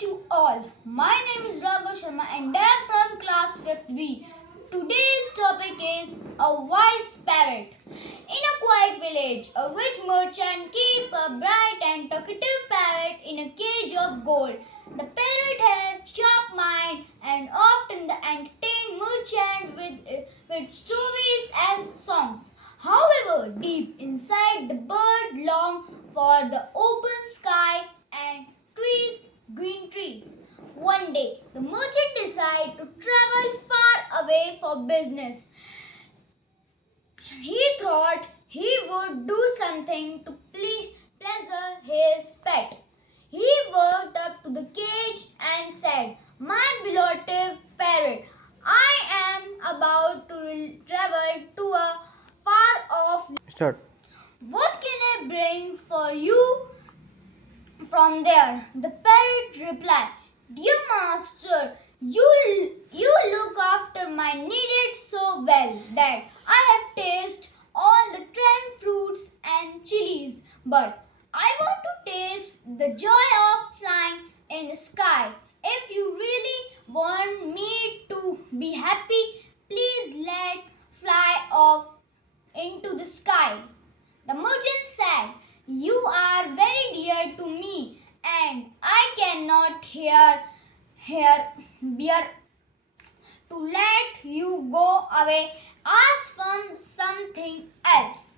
to all. My name is Raghav and I am from class 5th B. Today's topic is a wise parrot. In a quiet village, a rich merchant kept a bright and talkative parrot in a cage of gold. The parrot had sharp mind and often entertained merchant with stories and songs. However, deep inside, the bird longed for the open sky and green trees. One day, the merchant decided to travel far away for business. He thought he would do something to pleasure his pet. He walked up to the cage and said, "My beloved parrot, I am about to travel to a far off. Start. What can I bring for you from there?" The parrot replied, "Dear master, you look after my needs so well that I have tasted all the 10 fruits and chilies, but I want to taste the joy of flying in the sky. If you really want me to be happy, please let fly off into the sky." The merchant said, "You are very dear to me, and I cannot bear to let you go away. Ask for something else."